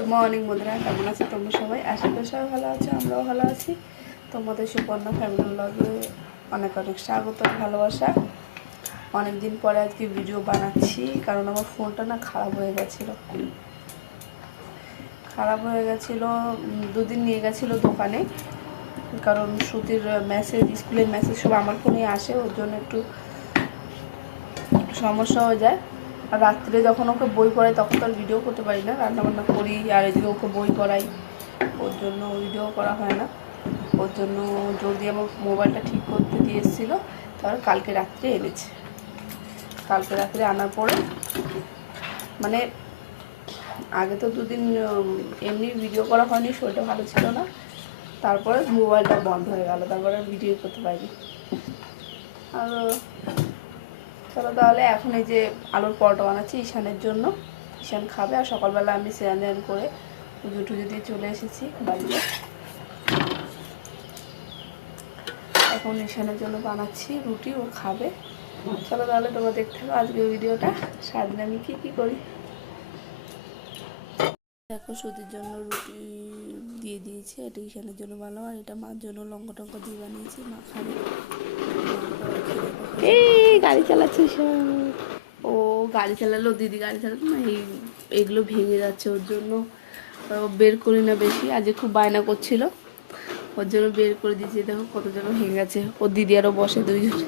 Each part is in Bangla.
গুড মর্নিং বন্ধুরা। কেমন আছে তোমরা সবাই? আশা করি সবাই ভালো আছে, আমরাও ভালো আছি। তোমাদের সুপর্ণা ফ্যামিলি ব্লগে অনেক অনেক স্বাগত, ভালোবাসা। অনেক দিন পরে আজকে ভিডিও বানাচ্ছি, কারণ আমার ফোনটা না খারাপ হয়ে গেছিল। খারাপ হয়ে গেছিল দুদিন নিয়ে গেছিল দোকানে। কারণ শ্রুতির মেসেজ স্কুলের মেসেজ সব আমার ফোনে আসে, ওর জন্য একটু সমস্যা হয়ে যায়। আর রাত্রে যখন ওকে বই পড়াই তখন তো আর ভিডিও করতে পারি না রান্না বান্না করি, আর এদিকে ওকে বই পড়াই। ওর জন্য ভিডিও করা হয় না। ওর জন্য জলদি আমার মোবাইলটা ঠিক করতে দিয়ে এসেছিল তারপর কালকে রাত্রে এনেছে। কালকে রাত্রে আনার পরে মানে আগে তো দুদিন এমনি ভিডিও করা হয়নি, শরীরটা ভালো ছিল না। তারপরে মোবাইলটা বন্ধ হয়ে গেল, তারপরে ভিডিও করতে পারিনি। আর চলো তাহলে এখন এই যে আলুর পরোটা বানাচ্ছি ঈশানের জন্য। ঈশান খাবে আর সকালবেলা আমি স্নান করে পুজো টুজো দিয়ে চলে এসেছি বাড়িতে। এখন ঈশানের জন্য বানাচ্ছি রুটি, ও খাবে। চলো তাহলে তোমরা দেখতে থাকো আজকের ভিডিওটা। সারাদিন আমি কী কী করি? দেখো সুতির জন্য রুটি দিয়ে দিয়েছি, এটা ঈশানের জন্য বানাবো। আর এটা মার জন্য লঙ্কা টঙ্কা দিয়ে বানিয়েছি, মা খাবে। গাড়ি চালাচ্ছে ও গাড়ি চালালো, দিদি গাড়ি চালাতো না এই, এগুলো ভেঙে যাচ্ছে ওর জন্য। বের করি না বেশি, আজকে খুব বায়না করছিল। ওর জন্য বের করে দিয়েছি, দেখো কত যেন ভেঙে গেছে। ওর দিদি আরও বসে দুইজন।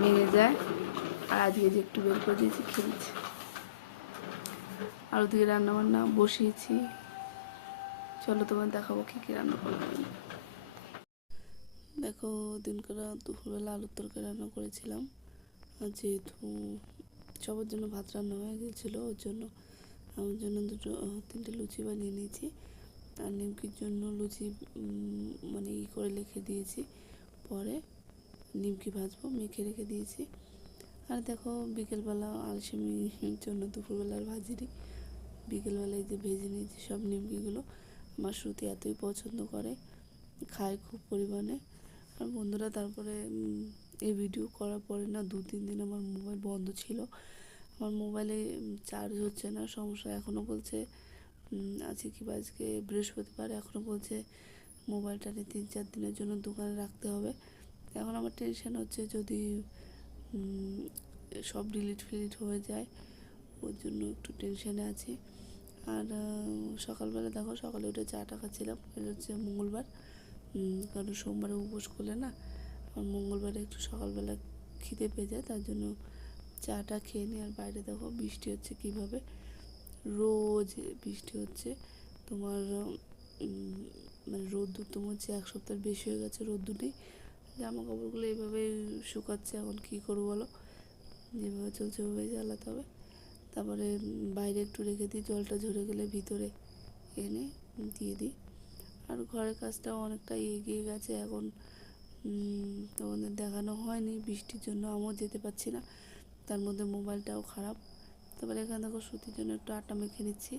ভেঙে যায়। আর আজকে যে একটু বের করে দিয়েছি খেয়েছি আর ওদিকে রান্না বান্না বসিয়েছি। চলো তোমার দেখাবো কী কী রান্না করব। দেখো, দিনকার দুপুরবেলা আলুর তরকারি রান্না করেছিলাম। যেহেতু সবার জন্য ভাত রান্না হয়ে গেছিল, ওর জন্য আমার জন্য দুটো তিনটে লুচি বানিয়ে নিয়েছি। আর নিমকির জন্য লুচি মানে ই করে লিখে দিয়েছি। পরে নিমকি ভাজবো, মেখে রেখে দিয়েছি। আর দেখো, বিকেলবেলা আলসেমির জন্য দুপুরবেলার ভাজিরি বিকেলবেলায় যে ভেজে নিয়েছি সব নিমকিগুলো। আমার শ্রুতি এতই পছন্দ করে, খায় খুব পরিমাণে। আর বন্ধুরা, তারপরে এই ভিডিও করার পরে না দু তিন দিন আমার মোবাইল বন্ধ ছিল। আমার মোবাইলে চার্জ হচ্ছে না, সমস্যা এখনও বলছে। আজকে কি আজকে বৃহস্পতিবার এখনও বলছে মোবাইলটা নিয়ে তিন চার দিনের জন্য দোকানে রাখতে হবে। এখন আমার টেনশন হচ্ছে যদি সব ডিলিট ফিলিট হয়ে যায়, ওর জন্য একটু টেনশনে আছি। আর সকালবেলা দেখো, সকালে উঠে চাটা খাচ্ছিলাম, এটা হচ্ছে মঙ্গলবার। কারণ সোমবারে উপোস করলে না, আর মঙ্গলবারে একটু সকালবেলা খিদে পেয়ে যায়, তার জন্য চাটা খেয়ে নিই। আর বাইরে দেখো বৃষ্টি হচ্ছে কীভাবে? রোজ বৃষ্টি হচ্ছে। তোমার মানে রোদ্দুর তো মনে হচ্ছে এক সপ্তাহের বেশি হয়ে গেছে রোদ্দুর নেই জামা কাপড়গুলো এইভাবে শুকাচ্ছে, এখন কী করব বলো? যেভাবে চলছে ওভাবেই চালাতে হবে। তারপরে বাইরে একটু রেখে দিই, জলটা ঝরে গেলে ভিতরে এনে দিয়ে দিই। আর ঘরের কাজটাও অনেকটা এগিয়ে গেছে। এখন তোমাদের দেখানো হয়নি, বৃষ্টির জন্য আমিও যেতে পারছি না। তার মধ্যে মোবাইলটাও খারাপ। তারপরে এখানে দেখো সুতির জন্য একটু আটা মেখে নিচ্ছি।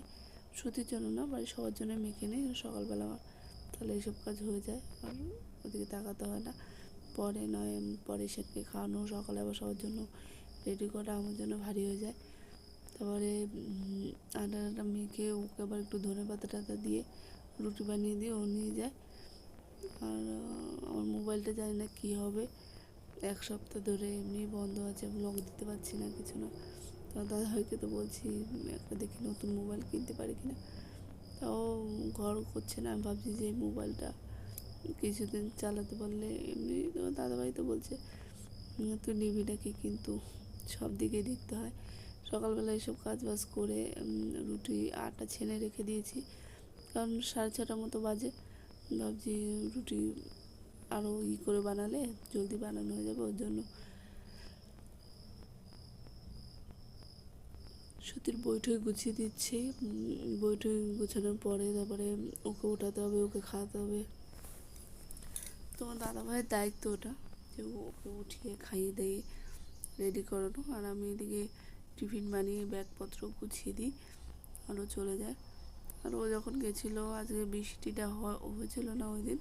সুতির জন্য না, বাড়ির সবার জন্য মেখে নিই, সকালবেলা তাহলে এইসব কাজ হয়ে যায় ওদিকে তাকাতে হয় না। পরে নয় পরে সেটকে খাওয়ানো, সকালে আবার সবার জন্য রেডি করা, আমার জন্য ভারী হয়ে যায়। তারপরে আটা আটা মেখে ওকে আবার একটু ধনে পাতা টাতা দিয়ে রুটি বানিয়ে দিয়ে ও নিয়ে যায়। আর আমার মোবাইলটা জানি না কী হবে। এক সপ্তাহ ধরে এমনি বন্ধ আছে ব্লগ দিতে পারছি না কিছু না। তো দাদা ভাইকে তো বলছি, একটা দেখি নতুন মোবাইল কিনতে পারি কিনা? তাও ঘর করছে না, আমি ভাবছি যে মোবাইলটা কিছুদিন চালাতে পারলে এমনি দাদাভাই তো বলছে, তুই নিবি নাকি? কিন্তু সব দিকে দেখতে হয়। সকালবেলা এসব কাজ বাজ করে রুটি আটা ছেনে রেখে দিয়েছি। কারণ সাড়ে ছটার মতো বাজে। ভাবছি রুটি আরও ই করে বানালে, জলদি বানানো হয়ে যাবে, ওর জন্য। সুতির বইটই গুছিয়ে দিচ্ছি। বইটই গোছানোর পরে তারপরে ওকে ওঠাতে হবে, ওকে খাওয়াতে হবে। তোমার দাদা ভাইয়ের দায়িত্ব ওটা, যে ওকে উঠিয়ে খাইয়ে দিয়ে রেডি করানো। আর আমি এদিকে টিফিন বানিয়ে ব্যাগপত্র গুছিয়ে দিই আরও চলে যায়। আর ও যখন গেছিল, আজকে বৃষ্টিটা হয়- হয়েছিল না ওই দিন।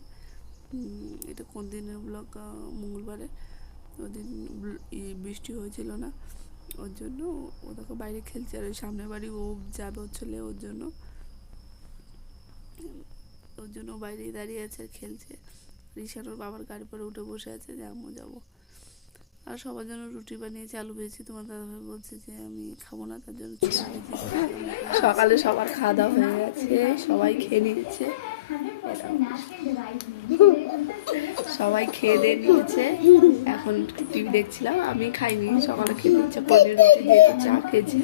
এটা কোন দিনের ব্লগ মঙ্গলবারে। ওই দিন বৃষ্টি হয়েছিল না। ওর জন্য ও দেখো বাইরে খেলছে, আর ওই সামনের বাড়ি ও যাবে ওর ছেলে ওর জন্য। ওর জন্য বাইরে দাঁড়িয়ে আছে আর খেলছে। রিসান ওর বাবার গাড়ি পরে উঠে বসে আছে, যে আমিও যাব। আর সবার জন্য রুটি বানিয়েছি, আলু ভেজেছি। তোমার দাদাভাই বলছে যে, আমি খাব না, তার জন্য সকালে সবার খাওয়া দাওয়া হয়ে গেছে, সবাই খেয়ে নিয়েছে। সবাই খেয়ে দিয়ে নিয়েছে। এখন টিভি দেখছিলাম, আমি খাইনি, সকালে খেতে ইচ্ছা করে রুটি চা খেয়েছি।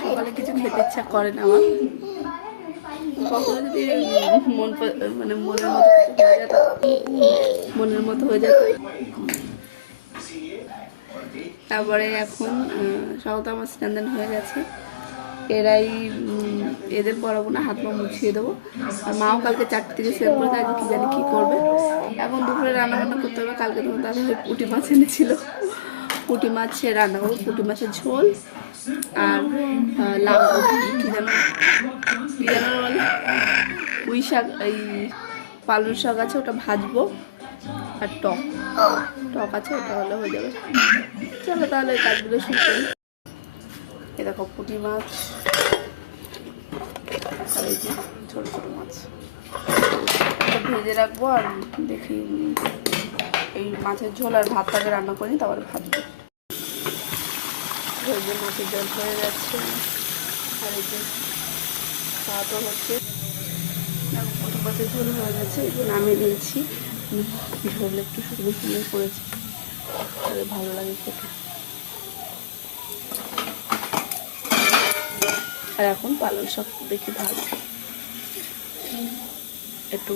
সকালে কিছু খেতে ইচ্ছা করে না আমার। যদি মন মানে মনের মতো মনের মতো হয়ে যেত তারপরে এখন সব তো আমার স্ট্যান্ডার্ড হয়ে গেছে। এরাই এদের পরাবো না হাত পা মুছিয়ে দেবো। আর মাও কালকে চারটে থেকে সেভ করে আজকে কি জানি কী করবে। এখন দুপুরে রান্নাবান্না করতে হবে, কালকে তোমার ভাই পুঁটি মাছ এনেছিল। পুঁটি মাছের রান্না করব, পুঁটি মাছের ঝোল আর লাউ কী যেন কী যেন বলে? পুঁই শাক, এই পালং শাক আছে, ওটা ভাজবো। আর টক। টক আছে, ওটা হলে হয়ে যাবে। চলো তাহলে কাজগুলো শুরু করি। এ দেখো, পুঁটি মাছ, আর এই যে ছোটো ছোটো মাছ। ভেজে রাখব আর দেখি এই মাছের ঝোল আর ভাতটাকে রান্না করি তারপরে ভাজবো ভেজে মাছের জল হয়ে যাচ্ছে আর এই যে ভাতও হচ্ছে। পুঁটি মাছের ঝোল হয়ে গেছে, এগুলো নামিয়ে দিয়েছি ঝোল একটু শুকনো শুকনো করেছি। তাহলে ভালো লাগে খেতে। আর এখন পালং শাক দেখি ভালো। একটু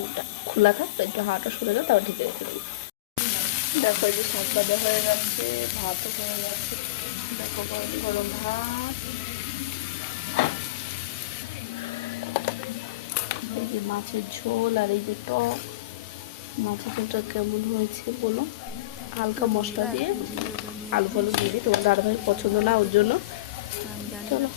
খোলা থাক একটু হাওয়াটা সরে গেলে তারপর ঢেকে রেখে দেবো। দেখো এই যে শাক হয়ে গেছে, ভাতও হয়ে দেখো গরম ভাত। এই যে মাছের ঝোল আর এই যে টক। মাছের ঝোলটা কেমন হয়েছে বলো? হালকা মশলা দিয়ে আলু ফালু দিয়ে দিই তোমার দাদা ভাই পছন্দ না ওর জন্য। চলো।